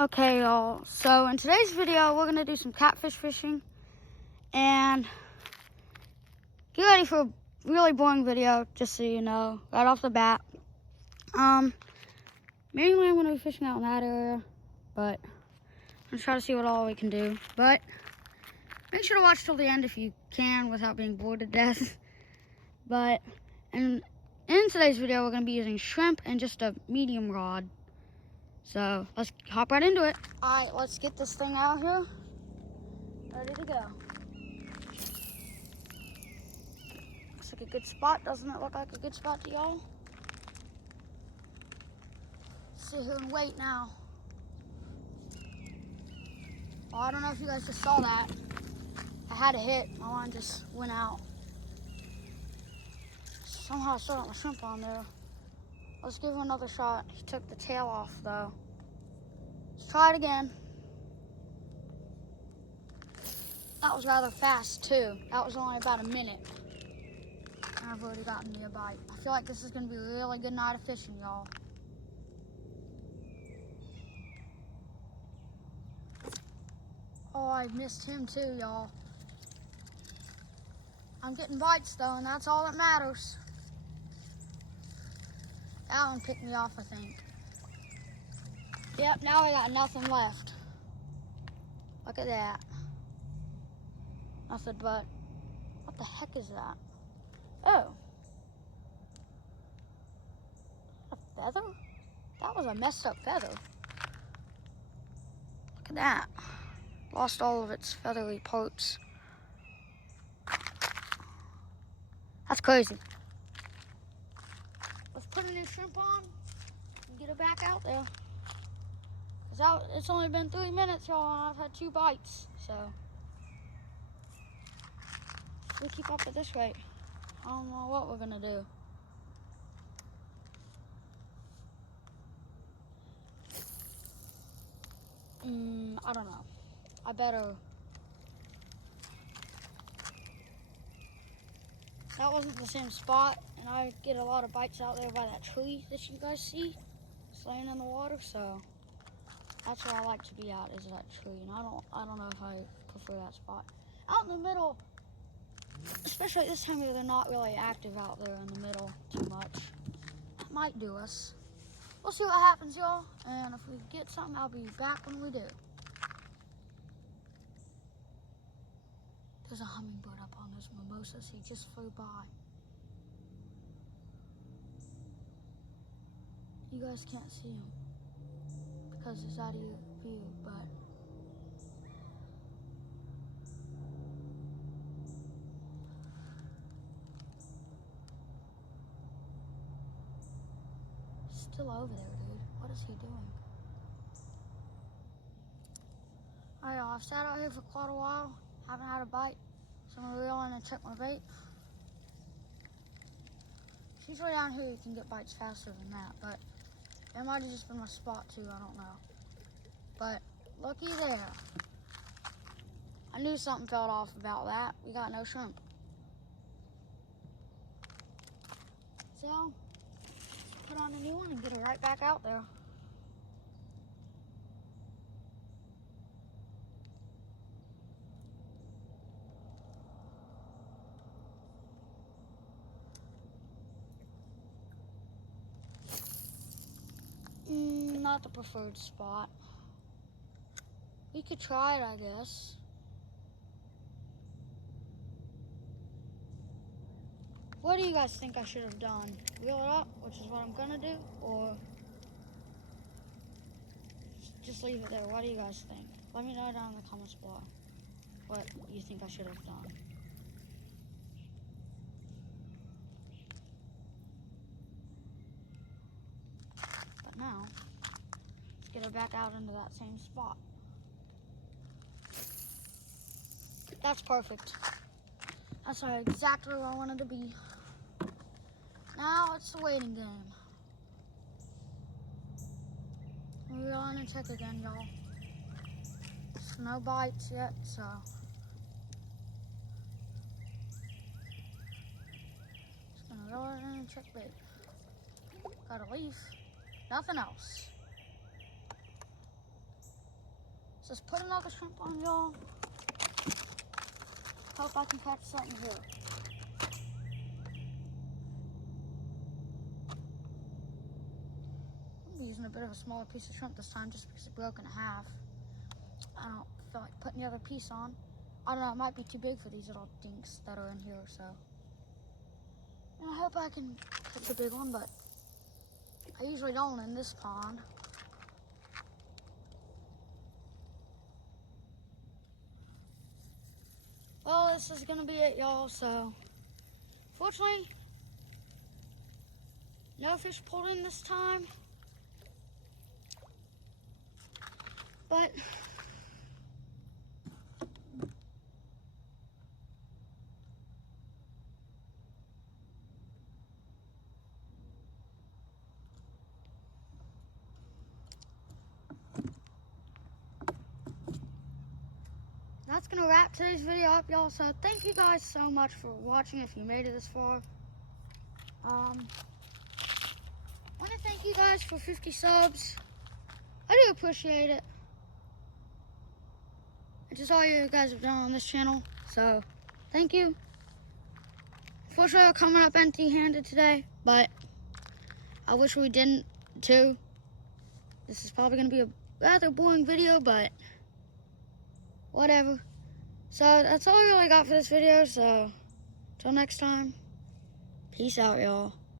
Okay, y'all. So in today's video, we're gonna do some catfish fishing, and get ready for a really boring video. Just so you know, right off the bat. Mainly I'm gonna be fishing out in that area, but I'm gonna try to see what all we can do. But make sure to watch till the end if you can, without being bored to death. But in today's video, we're gonna be using shrimp and just a medium rod. So let's hop right into it. All right, let's get this thing out here. Ready to go. Looks like a good spot. Doesn't it look like a good spot to y'all? Sit here and wait now. Well, I don't know if you guys just saw that. I had a hit. My line just went out. Somehow I still got my shrimp on there. Let's give him another shot. He took the tail off though. Let's try it again. That was rather fast too. That was only about a minute. And I've already gotten me a bite. I feel like this is gonna be a really good night of fishing, y'all. Oh, I missed him too, y'all. I'm getting bites though, and that's all that matters. That one picked me off, I think. Yep, now I got nothing left. Look at that. Nothing but, what the heck is that? Oh. A feather? That was a messed up feather. Look at that. Lost all of its feathery parts. That's crazy. Let's put a new shrimp on and get it back out there. It's only been 3 minutes, y'all, and I've had 2 bites, so. If we keep up at this rate, I don't know what we're gonna do. I don't know. I better. That wasn't the same spot, and I get a lot of bites out there by that tree that you guys see, it's laying in the water, so. That's where I like to be at, is that tree, and I don't know if I prefer that spot. Out in the middle, especially at this time of year, they're not really active out there in the middle too much. That might do us. We'll see what happens, y'all, and if we get something, I'll be back when we do. There's a hummingbird up on those mimosas. He just flew by. You guys can't see him because it's out of your view, but still over there, dude. What is he doing? All right, I've sat out here for quite a while. Haven't had a bite, so I'm gonna reel in and check my bait. She's right down here. You can get bites faster than that, but it might have just been my spot too. I don't know. But looky there. I knew something felt off about that. We got no shrimp. So, put on a new one and get it right back out there. Not the preferred spot. We could try it, I guess. What do you guys think I should have done? Reel it up, which is what I'm gonna do, or just leave it there? What do you guys think? Let me know down in the comments below what you think I should have done. But now, let's get her back out into that same spot. That's perfect. That's exactly where I wanted to be. Now it's the waiting game. Reel in and check again, y'all. There's no bites yet, so. Just gonna reel it in and check bait. Got a leaf. Nothing else. Just put another shrimp on, y'all. Hope I can catch something here. I'm using a bit of a smaller piece of shrimp this time just because it broke in half. I don't feel like putting the other piece on. I don't know, it might be too big for these little dinks that are in here, so. And I hope I can catch a big one, but I usually don't in this pond. Well, this is gonna be it, y'all, so. Fortunately, no fish pulled in this time. But that's gonna wrap today's video up, y'all. So thank you guys so much for watching if you made it this far. I want to thank you guys for 50 subs. I do appreciate it. It's just all you guys have done on this channel. So thank you. Unfortunately, I'm coming up empty-handed today, but I wish we didn't too. This is probably gonna be a rather boring video, but whatever. So that's all I really got for this video. So until next time, peace out, y'all.